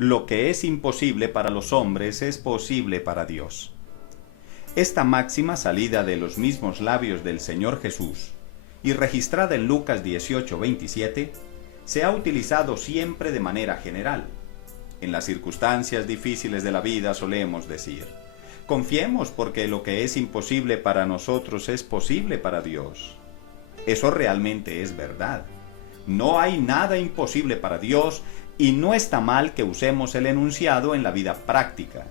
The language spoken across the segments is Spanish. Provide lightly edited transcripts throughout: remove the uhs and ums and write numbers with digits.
Lo que es imposible para los hombres es posible para Dios. Esta máxima, salida de los mismos labios del Señor Jesús y registrada en Lucas 18:27, se ha utilizado siempre de manera general. En las circunstancias difíciles de la vida solemos decir: confiemos porque lo que es imposible para nosotros es posible para Dios. Eso realmente es verdad. No hay nada imposible para Dios y no está mal que usemos el enunciado en la vida práctica.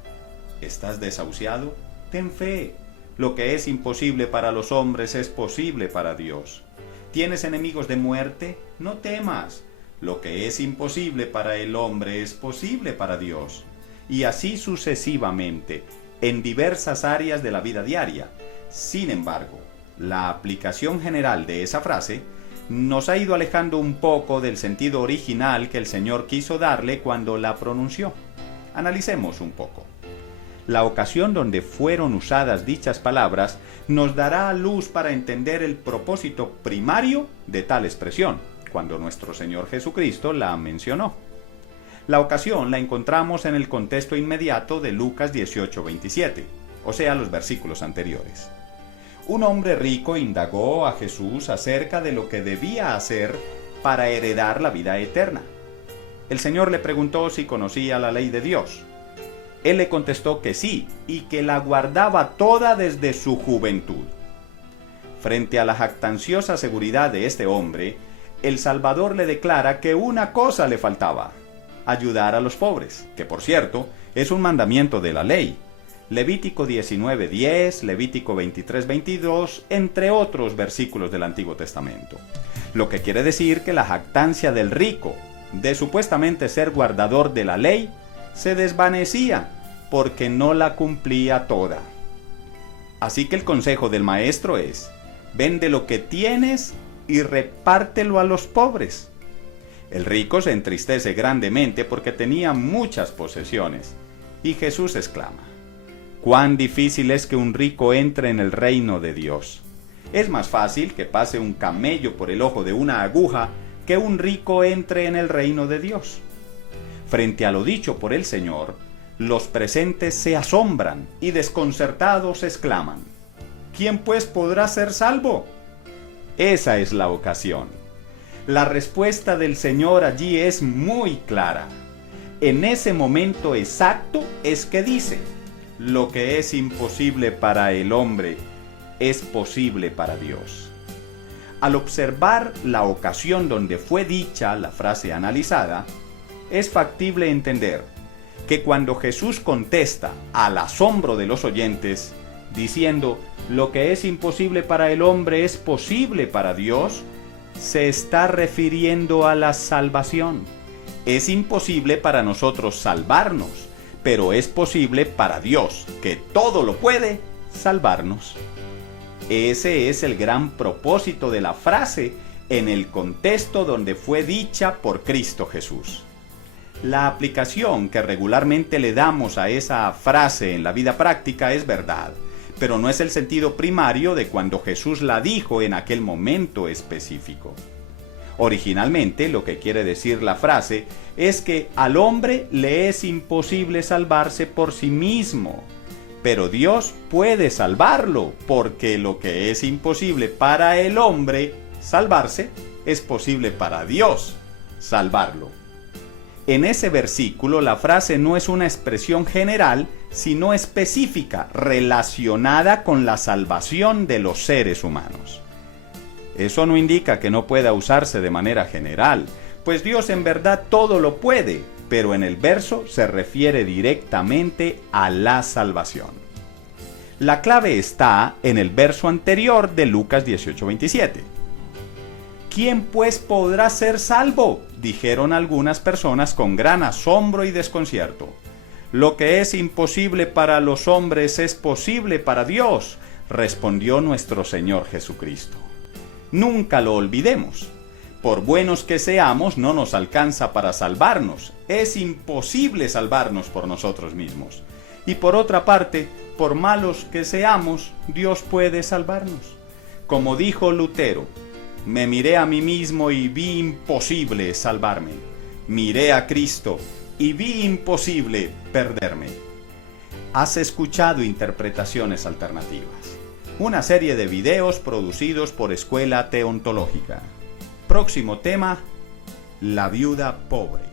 ¿Estás desahuciado? Ten fe. Lo que es imposible para los hombres es posible para Dios. ¿Tienes enemigos de muerte? No temas. Lo que es imposible para el hombre es posible para Dios. Y así sucesivamente, en diversas áreas de la vida diaria. Sin embargo, la aplicación general de esa frase nos ha ido alejando un poco del sentido original que el Señor quiso darle cuando la pronunció. Analicemos un poco. La ocasión donde fueron usadas dichas palabras nos dará luz para entender el propósito primario de tal expresión, cuando nuestro Señor Jesucristo la mencionó. La ocasión la encontramos en el contexto inmediato de Lucas 18:27, o sea, los versículos anteriores. Un hombre rico indagó a Jesús acerca de lo que debía hacer para heredar la vida eterna. El Señor le preguntó si conocía la ley de Dios. Él le contestó que sí, y que la guardaba toda desde su juventud. Frente a la jactanciosa seguridad de este hombre, el Salvador le declara que una cosa le faltaba: ayudar a los pobres, que por cierto, es un mandamiento de la ley. Levítico 19:10, Levítico 23:22, entre otros versículos del Antiguo Testamento. Lo que quiere decir que la jactancia del rico, de supuestamente ser guardador de la ley, se desvanecía porque no la cumplía toda. Así que el consejo del maestro es: vende lo que tienes y repártelo a los pobres. El rico se entristece grandemente porque tenía muchas posesiones, y Jesús exclama: cuán difícil es que un rico entre en el reino de Dios. Es más fácil que pase un camello por el ojo de una aguja que un rico entre en el reino de Dios. Frente a lo dicho por el Señor, los presentes se asombran y desconcertados exclaman: ¿quién pues podrá ser salvo? Esa es la ocasión. La respuesta del Señor allí es muy clara. En ese momento exacto es que dice: lo que es imposible para el hombre es posible para Dios. Al observar la ocasión donde fue dicha la frase analizada, es factible entender que cuando Jesús contesta al asombro de los oyentes, diciendo lo que es imposible para el hombre es posible para Dios, se está refiriendo a la salvación. Es imposible para nosotros salvarnos, pero es posible para Dios, que todo lo puede, salvarnos. Ese es el gran propósito de la frase en el contexto donde fue dicha por Cristo Jesús. La aplicación que regularmente le damos a esa frase en la vida práctica es verdad, pero no es el sentido primario de cuando Jesús la dijo en aquel momento específico. Originalmente, lo que quiere decir la frase es que al hombre le es imposible salvarse por sí mismo, pero Dios puede salvarlo, porque lo que es imposible para el hombre salvarse es posible para Dios salvarlo. En ese versículo la frase no es una expresión general, sino específica, relacionada con la salvación de los seres humanos. Eso no indica que no pueda usarse de manera general, pues Dios en verdad todo lo puede, pero en el verso se refiere directamente a la salvación. La clave está en el verso anterior de Lucas 18:27. ¿Quién pues podrá ser salvo?, dijeron algunas personas con gran asombro y desconcierto. Lo que es imposible para los hombres es posible para Dios, respondió nuestro Señor Jesucristo. Nunca lo olvidemos. Por buenos que seamos, no nos alcanza para salvarnos. Es imposible salvarnos por nosotros mismos. Y por otra parte, por malos que seamos, Dios puede salvarnos. Como dijo Lutero: me miré a mí mismo y vi imposible salvarme. Miré a Cristo y vi imposible perderme. Has escuchado Interpretaciones Alternativas, una serie de videos producidos por Escuela Teontológica. Próximo tema: la viuda pobre.